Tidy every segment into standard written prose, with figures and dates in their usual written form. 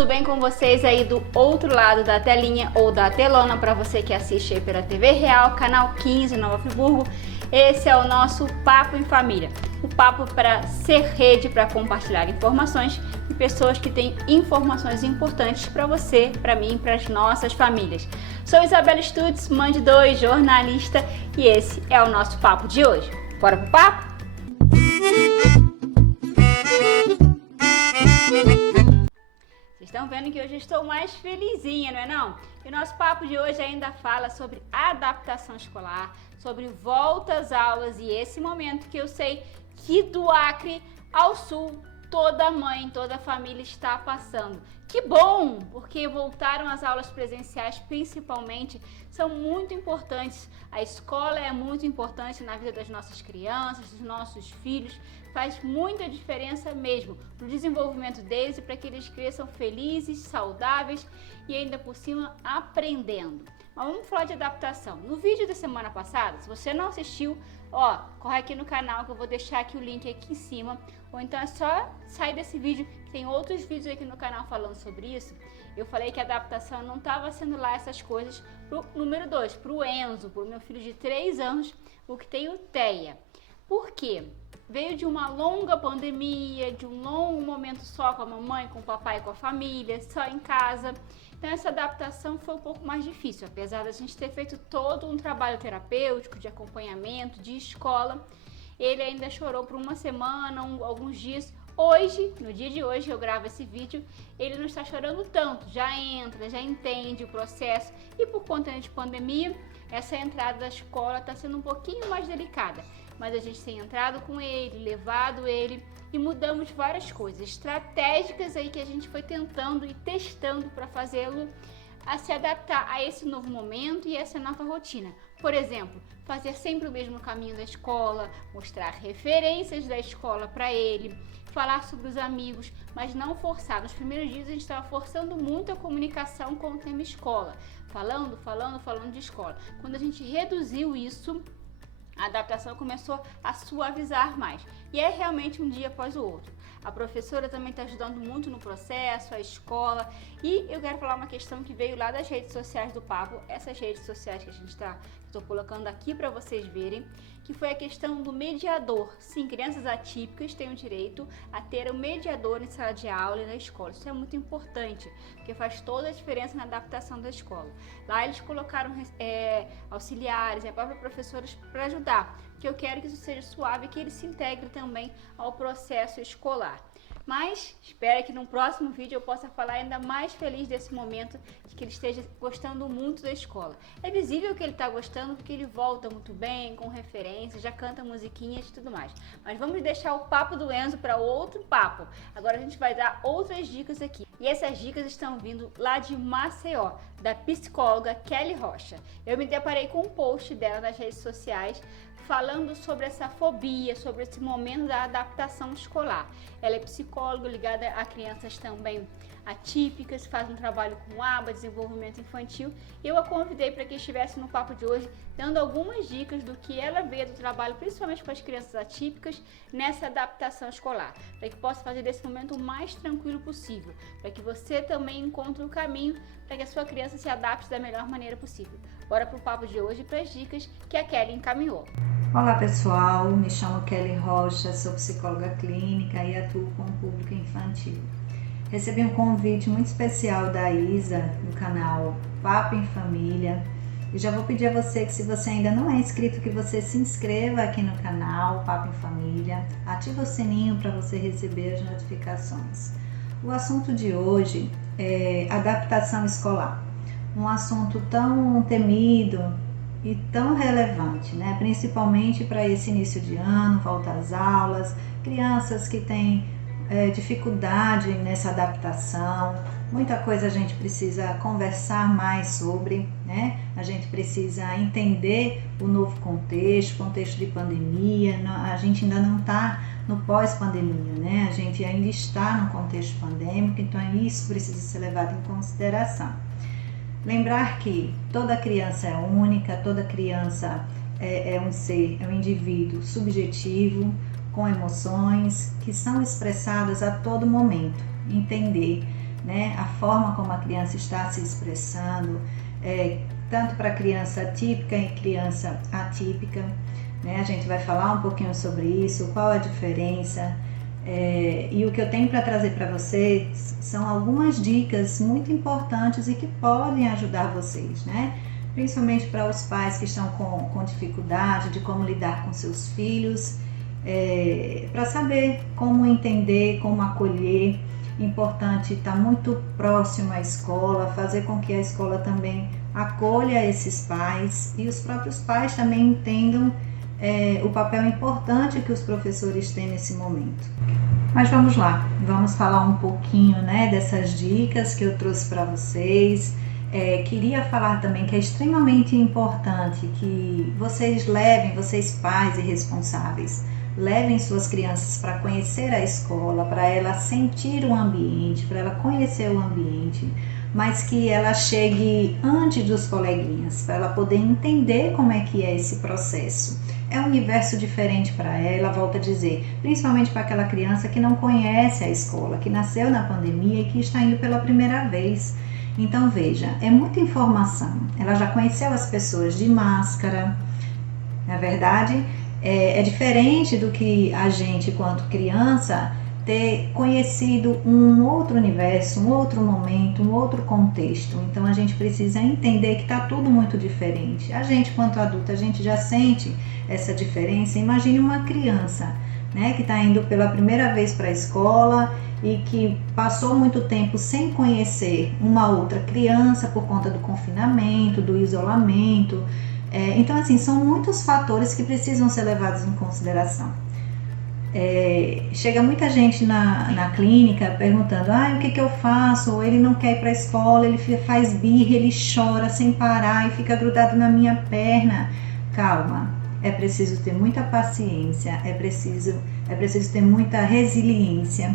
tudo bem com vocês aí do outro lado da telinha ou da telona, para você que assiste aí pela TV Real, canal 15 Nova Friburgo? Esse é o nosso Papo em Família, o papo para ser rede, para compartilhar informações de pessoas que têm informações importantes para você, para mim, para as nossas famílias. Sou Isabela Stutz, mãe de 2, jornalista, e esse é o nosso papo de hoje. Bora pro papo? Vocês estão vendo que hoje eu estou mais felizinha, não é não? E o nosso papo de hoje ainda fala sobre adaptação escolar, sobre volta às aulas e esse momento que eu sei que do Acre ao Sul toda mãe, toda família está passando. Que bom, porque voltaram as aulas presenciais principalmente, são muito importantes. A escola é muito importante na vida das nossas crianças, dos nossos filhos, faz muita diferença mesmo para o desenvolvimento deles e para que eles cresçam felizes, saudáveis e ainda por cima aprendendo. Mas vamos falar de adaptação. No vídeo da semana passada, se você não assistiu, corre aqui no canal que eu vou deixar aqui o link aqui em cima, ou então é só sair desse vídeo, que tem outros vídeos aqui no canal falando sobre isso. Eu falei que a adaptação não estava sendo lá essas coisas pro número 2, pro Enzo, pro meu filho de 3 anos, o que tem o TEA. Por quê? Veio de uma longa pandemia, de um longo momento só com a mamãe, com o papai, com a família, só em casa. Então essa adaptação foi um pouco mais difícil, apesar da gente ter feito todo um trabalho terapêutico, de acompanhamento, de escola. Ele ainda chorou por uma semana, alguns dias. Hoje, no dia de hoje, eu gravo esse vídeo, ele não está chorando tanto, já entra, já entende o processo. E por conta de pandemia, essa entrada da escola está sendo um pouquinho mais delicada. Mas a gente tem entrado com ele, levado ele e mudamos várias coisas estratégicas aí que a gente foi tentando e testando para fazê-lo a se adaptar a esse novo momento e essa nova rotina. Por exemplo, fazer sempre o mesmo caminho da escola, mostrar referências da escola para ele, falar sobre os amigos, mas não forçar. Nos primeiros dias a gente estava forçando muito a comunicação com o tema escola, falando de escola. Quando a gente reduziu isso, a adaptação começou a suavizar mais. E é realmente um dia após o outro. A professora também está ajudando muito no processo, a escola. E eu quero falar uma questão que veio lá das redes sociais do Papo, essas redes sociais que estou colocando aqui para vocês verem, que foi a questão do mediador. Sim, crianças atípicas têm o direito a ter um mediador em sala de aula e na escola. Isso é muito importante, porque faz toda a diferença na adaptação da escola. Lá eles colocaram auxiliares, a própria professoras para ajudar, porque eu quero que isso seja suave e que ele se integre também ao processo escolar. Mas espero que no próximo vídeo eu possa falar ainda mais feliz desse momento, de que ele esteja gostando muito da escola. É visível que ele está gostando porque ele volta muito bem, com referências, já canta musiquinhas e tudo mais. Mas vamos deixar o papo do Enzo para outro papo. Agora a gente vai dar outras dicas aqui. E essas dicas estão vindo lá de Maceió, da psicóloga Kelly Rocha. Eu me deparei com um post dela nas redes sociais falando sobre essa fobia, sobre esse momento da adaptação escolar. Ela é psicóloga ligada a crianças também atípicas, faz um trabalho com ABA, desenvolvimento infantil. Eu a convidei para que estivesse no papo de hoje, dando algumas dicas do que ela vê do trabalho, principalmente com as crianças atípicas, nessa adaptação escolar, para que possa fazer desse momento o mais tranquilo possível, para que você também encontre o caminho para que a sua criança se adapte da melhor maneira possível. Bora para o papo de hoje e para as dicas que a Kelly encaminhou. Olá pessoal, me chamo Kelly Rocha, sou psicóloga clínica e atuo com o público infantil. Recebi um convite muito especial da Isa, do canal Papo em Família. E já vou pedir a você que, se você ainda não é inscrito, que você se inscreva aqui no canal Papo em Família. Ativa o sininho para você receber as notificações. O assunto de hoje é adaptação escolar. Um assunto tão temido e tão relevante, né? Principalmente para esse início de ano, volta às aulas, crianças que têm dificuldade nessa adaptação. Muita coisa a gente precisa conversar mais sobre, né? A gente precisa entender o novo contexto de pandemia. A gente ainda não está no pós-pandemia, né? A gente ainda está no contexto pandêmico, então isso precisa ser levado em consideração. Lembrar que toda criança é única, toda criança é um ser, é um indivíduo subjetivo, com emoções que são expressadas a todo momento. Entender né? A forma como a criança está se expressando, tanto para criança típica e criança atípica, né? A gente vai falar um pouquinho sobre isso, qual a diferença. E o que eu tenho para trazer para vocês são algumas dicas muito importantes e que podem ajudar vocês, né? Principalmente para os pais que estão com dificuldade de como lidar com seus filhos, para saber como entender, como acolher. Importante estar muito próximo à escola, fazer com que a escola também acolha esses pais e os próprios pais também entendam o papel importante que os professores têm nesse momento. Mas vamos lá, vamos falar um pouquinho, né, dessas dicas que eu trouxe para vocês. Queria falar também que é extremamente importante que vocês pais e responsáveis, levem suas crianças para conhecer a escola, para ela sentir o ambiente, para ela conhecer o ambiente, mas que ela chegue antes dos coleguinhas, para ela poder entender como é que é esse processo. É um universo diferente para ela, volto a dizer, principalmente para aquela criança que não conhece a escola, que nasceu na pandemia e que está indo pela primeira vez. Então veja, é muita informação, ela já conheceu as pessoas de máscara, na verdade é diferente do que a gente, quanto criança, ter conhecido um outro universo, um outro momento, um outro contexto. Então a gente precisa entender que está tudo muito diferente. A gente, quanto adulta, a gente já sente essa diferença. Imagine uma criança, né, que está indo pela primeira vez para a escola e que passou muito tempo sem conhecer uma outra criança por conta do confinamento, do isolamento. Então, assim, são muitos fatores que precisam ser levados em consideração. Chega muita gente na clínica perguntando, o que eu faço? Ou ele não quer ir para a escola, ele faz birra, ele chora sem parar e fica grudado na minha perna. Calma, é preciso ter muita paciência, é preciso ter muita resiliência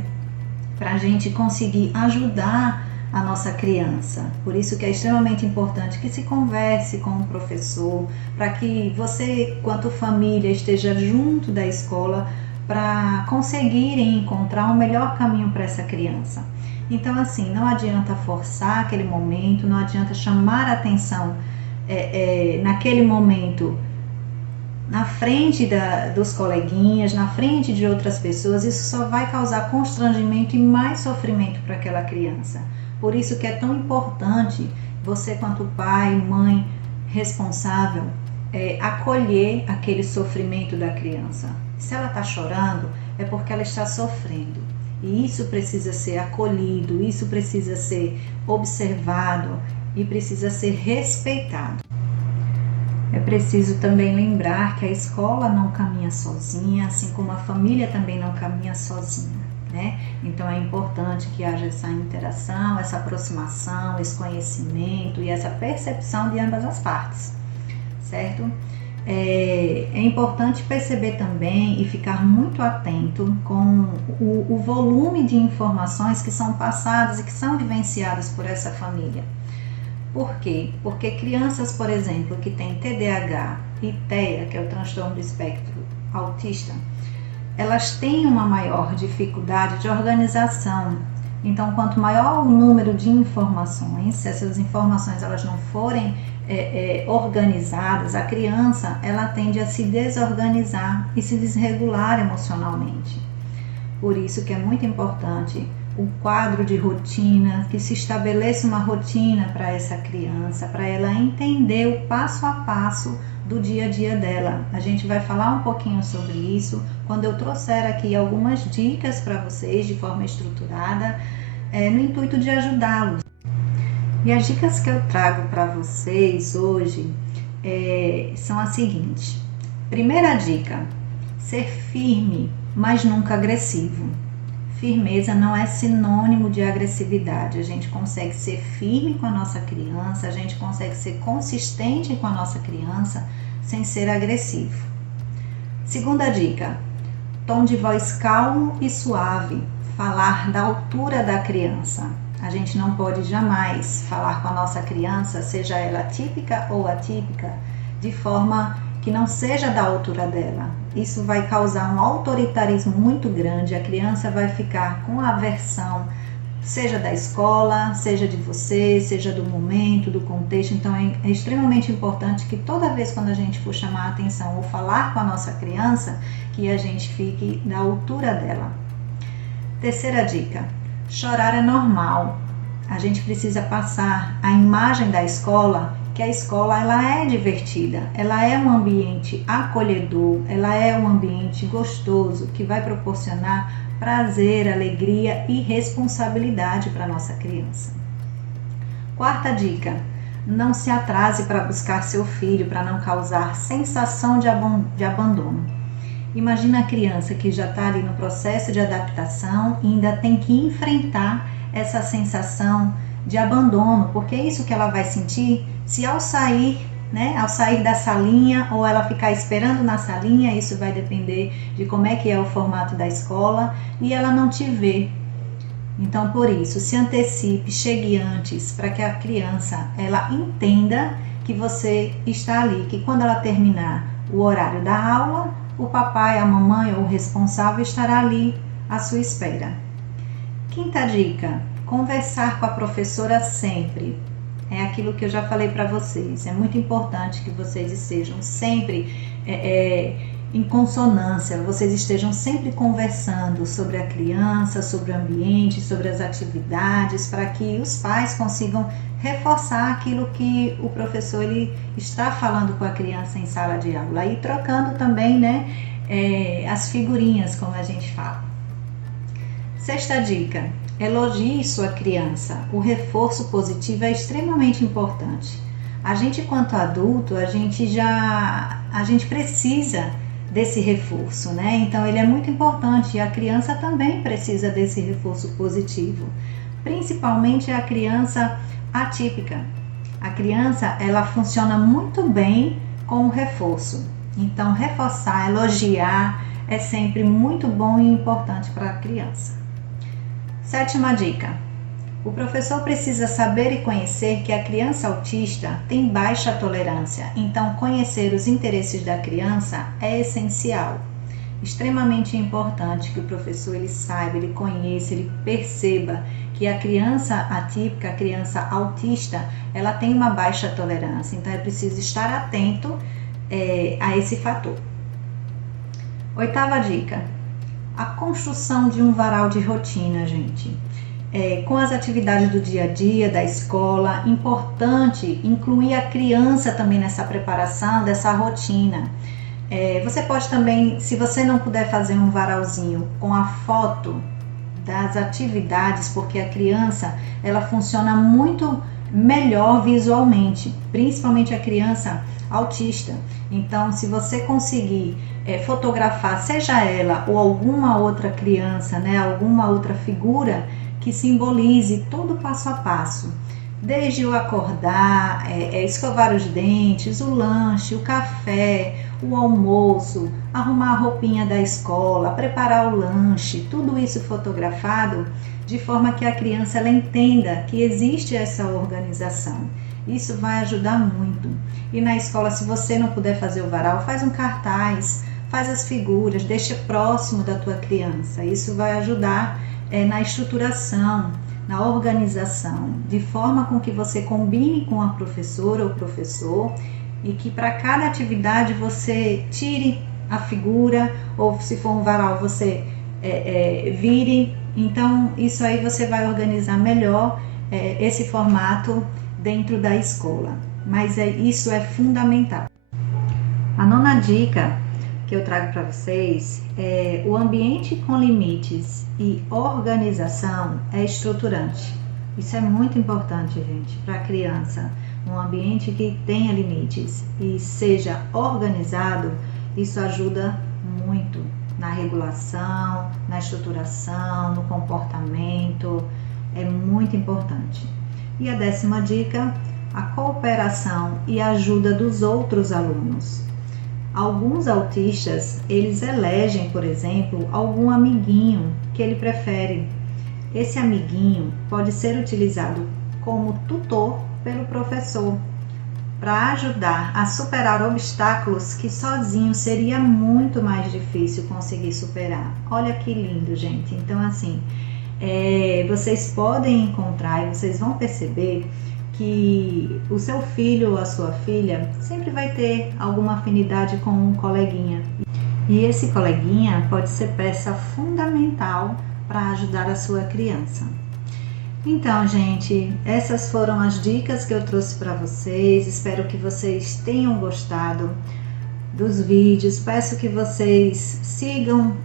para a gente conseguir ajudar a nossa criança. Por isso que é extremamente importante que se converse com o professor, para que você, quanto família, esteja junto da escola para conseguirem encontrar o melhor caminho para essa criança. Então, assim, não adianta forçar aquele momento, não adianta chamar a atenção naquele momento na frente dos coleguinhas, na frente de outras pessoas. Isso só vai causar constrangimento e mais sofrimento para aquela criança. Por isso que é tão importante você, quanto pai, mãe, responsável, acolher aquele sofrimento da criança. Se ela está chorando, é porque ela está sofrendo. E isso precisa ser acolhido, isso precisa ser observado e precisa ser respeitado. É preciso também lembrar que a escola não caminha sozinha, assim como a família também não caminha sozinha, né? Então é importante que haja essa interação, essa aproximação, esse conhecimento e essa percepção de ambas as partes, certo? É importante perceber também e ficar muito atento com o volume de informações que são passadas e que são vivenciadas por essa família. Por quê? Porque crianças, por exemplo, que têm TDAH e TEA, que é o transtorno do espectro autista, elas têm uma maior dificuldade de organização. Então, quanto maior o número de informações, se essas informações elas não forem organizadas, a criança ela tende a se desorganizar e se desregular emocionalmente. Por isso que é muito importante o quadro de rotina, que se estabeleça uma rotina para essa criança, para ela entender o passo a passo do dia a dia dela. A gente vai falar um pouquinho sobre isso quando eu trouxer aqui algumas dicas para vocês de forma estruturada, no intuito de ajudá-los. E as dicas que eu trago para vocês hoje são as seguintes. Primeira dica, ser firme, mas nunca agressivo. Firmeza não é sinônimo de agressividade. A gente consegue ser firme com a nossa criança, a gente consegue ser consistente com a nossa criança sem ser agressivo. Segunda dica, tom de voz calmo e suave, falar da altura da criança. A gente não pode jamais falar com a nossa criança, seja ela típica ou atípica, de forma que não seja da altura dela. Isso vai causar um autoritarismo muito grande, a criança vai ficar com aversão, seja da escola, seja de você, seja do momento, do contexto. Então é extremamente importante que toda vez quando a gente for chamar a atenção ou falar com a nossa criança, que a gente fique da altura dela. Terceira dica, chorar é normal. A gente precisa passar a imagem da escola, que a escola ela é divertida, ela é um ambiente acolhedor, ela é um ambiente gostoso que vai proporcionar prazer, alegria e responsabilidade para a nossa criança. Quarta dica, não se atrase para buscar seu filho para não causar sensação de abandono. Imagina a criança que já está ali no processo de adaptação e ainda tem que enfrentar essa sensação de abandono, porque é isso que ela vai sentir se ao sair da salinha ou ela ficar esperando na salinha, isso vai depender de como é que é o formato da escola, e ela não te vê. Então, por isso, se antecipe, chegue antes, para que a criança ela entenda que você está ali, que quando ela terminar o horário da aula, o papai, a mamãe ou o responsável estará ali à sua espera. Quinta dica, conversar com a professora sempre. É aquilo que eu já falei para vocês. É muito importante que vocês estejam sempre em consonância, vocês estejam sempre conversando sobre a criança, sobre o ambiente, sobre as atividades, para que os pais consigam reforçar aquilo que o professor ele está falando com a criança em sala de aula e trocando também, as figurinhas, como a gente fala. Sexta dica, elogie sua criança. O reforço positivo é extremamente importante. A gente, quanto adulto, a gente precisa desse reforço, né? Então ele é muito importante e a criança também precisa desse reforço positivo, principalmente a criança atípica. A criança, ela funciona muito bem com o reforço. Então reforçar, elogiar é sempre muito bom e importante para a criança. Sétima dica, o professor precisa saber e conhecer que a criança autista tem baixa tolerância, então conhecer os interesses da criança é essencial. Extremamente importante que o professor ele saiba, ele conheça, ele perceba que a criança atípica, a criança autista, ela tem uma baixa tolerância, então é preciso estar atento a esse fator. Oitava dica, a construção de um varal de rotina, gente. Com as atividades do dia a dia, da escola, importante incluir a criança também nessa preparação dessa rotina. Você pode também, se você não puder fazer um varalzinho com a foto das atividades, porque a criança ela funciona muito melhor visualmente, principalmente a criança autista. Então, se você conseguir fotografar, seja ela ou alguma outra criança, alguma outra figura que simbolize todo o passo a passo, desde o acordar, escovar os dentes, o lanche, o café, o almoço, arrumar a roupinha da escola, preparar o lanche, tudo isso fotografado de forma que a criança ela entenda que existe essa organização. Isso vai ajudar muito. E na escola, se você não puder fazer o varal, faz um cartaz, faz as figuras, deixa próximo da tua criança. Isso vai ajudar na estruturação, na organização, de forma com que você combine com a professora ou professor e que para cada atividade você tire a figura, ou se for um varal você vire. Então isso aí você vai organizar melhor esse formato dentro da escola, mas isso é fundamental. A nona dica que eu trago para vocês é o ambiente com limites e organização é estruturante. Isso é muito importante, gente, para a criança. Um ambiente que tenha limites e seja organizado, isso ajuda muito na regulação, na estruturação, no comportamento, é muito importante. E a 10ª dica, a cooperação e a ajuda dos outros alunos. Alguns autistas, eles elegem, por exemplo, algum amiguinho que ele prefere. Esse amiguinho pode ser utilizado como tutor pelo professor para ajudar a superar obstáculos que sozinho seria muito mais difícil conseguir superar. Olha que lindo, gente. Então, assim, vocês podem encontrar e vocês vão perceber que o seu filho ou a sua filha sempre vai ter alguma afinidade com um coleguinha. E esse coleguinha pode ser peça fundamental para ajudar a sua criança. Então, gente, essas foram as dicas que eu trouxe para vocês. Espero que vocês tenham gostado dos vídeos. Peço que vocês sigam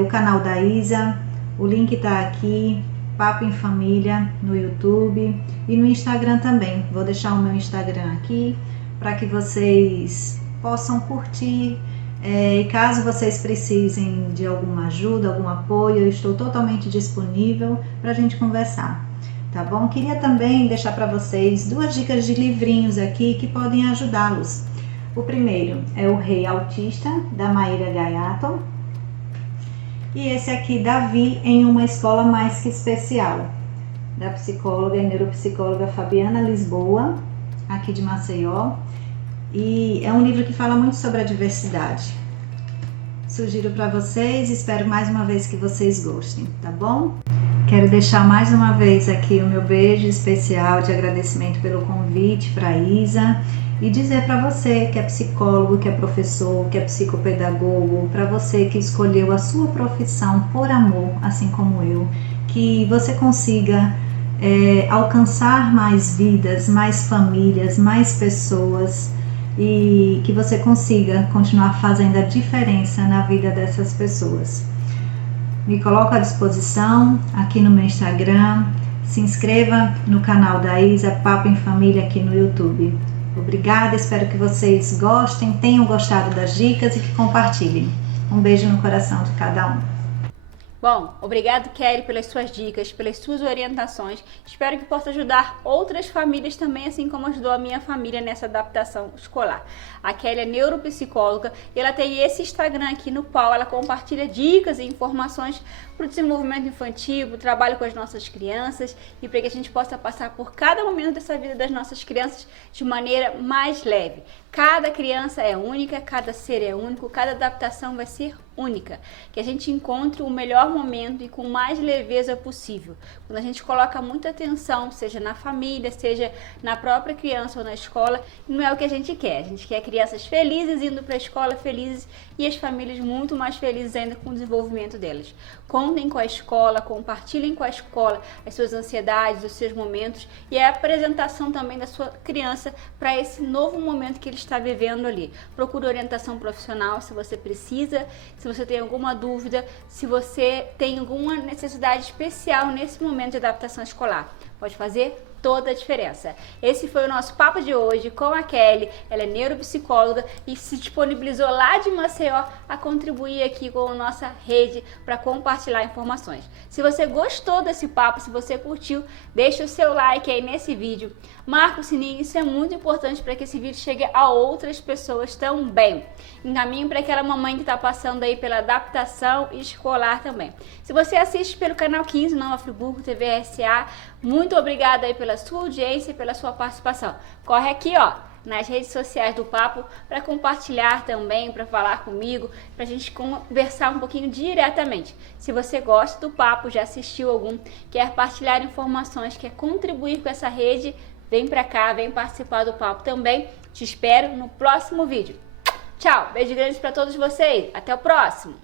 o canal da Isa. O link está aqui, Papo em Família, no YouTube e no Instagram também. Vou deixar o meu Instagram aqui para que vocês possam curtir. E caso vocês precisem de alguma ajuda, algum apoio, eu estou totalmente disponível para a gente conversar, tá bom? Queria também deixar para vocês 2 dicas de livrinhos aqui que podem ajudá-los. O primeiro é O Rei Autista, da Maíra Gaiato. E esse aqui, Davi em uma Escola Mais Que Especial, da psicóloga e neuropsicóloga Fabiana Lisboa, aqui de Maceió. E é um livro que fala muito sobre a diversidade. Sugiro para vocês, espero mais uma vez que vocês gostem, tá bom? Quero deixar mais uma vez aqui o meu beijo especial de agradecimento pelo convite para a Isa e dizer para você que é psicólogo, que é professor, que é psicopedagogo, para você que escolheu a sua profissão por amor, assim como eu, que você consiga alcançar mais vidas, mais famílias, mais pessoas, e que você consiga continuar fazendo a diferença na vida dessas pessoas. Me coloco à disposição aqui no meu Instagram. Se inscreva no canal da Isa, Papo em Família, aqui no YouTube. Obrigada, espero que vocês gostem, tenham gostado das dicas e que compartilhem. Um beijo no coração de cada um. Bom, obrigado, Kelly, pelas suas dicas, pelas suas orientações. Espero que possa ajudar outras famílias também, assim como ajudou a minha família nessa adaptação escolar. A Kelly é neuropsicóloga e ela tem esse Instagram aqui no qual ela compartilha dicas e informações para o desenvolvimento infantil, para o trabalho com as nossas crianças e para que a gente possa passar por cada momento dessa vida das nossas crianças de maneira mais leve. Cada criança é única, cada ser é único, cada adaptação vai ser única. Que a gente encontre o melhor momento e com mais leveza possível. Quando a gente coloca muita atenção, seja na família, seja na própria criança ou na escola, não é o que a gente quer. A gente quer crianças felizes indo para a escola, felizes, e as famílias muito mais felizes ainda com o desenvolvimento delas. Contem com a escola, compartilhem com a escola as suas ansiedades, os seus momentos e a apresentação também da sua criança para esse novo momento que ele está vivendo ali. Procure orientação profissional se você precisa, se você tem alguma dúvida, se você tem alguma necessidade especial nesse momento de adaptação escolar. Pode fazer toda a diferença. Esse foi o nosso papo de hoje com a Kelly. Ela é neuropsicóloga e se disponibilizou lá de Maceió a contribuir aqui com a nossa rede para compartilhar informações. Se você gostou desse papo, se você curtiu, deixa o seu like aí nesse vídeo. Marca o sininho, isso é muito importante para que esse vídeo chegue a outras pessoas também. Encaminhe para aquela mamãe que está passando aí pela adaptação escolar também. Se você assiste pelo canal 15 Nova Friburgo TV RSA, muito obrigada aí pela sua audiência e pela sua participação. Corre aqui, ó, nas redes sociais do Papo para compartilhar também, para falar comigo, para a gente conversar um pouquinho diretamente. Se você gosta do Papo, já assistiu algum, quer partilhar informações, quer contribuir com essa rede, vem para cá, vem participar do Papo também. Te espero no próximo vídeo. Tchau, beijo grande para todos vocês. Até o próximo.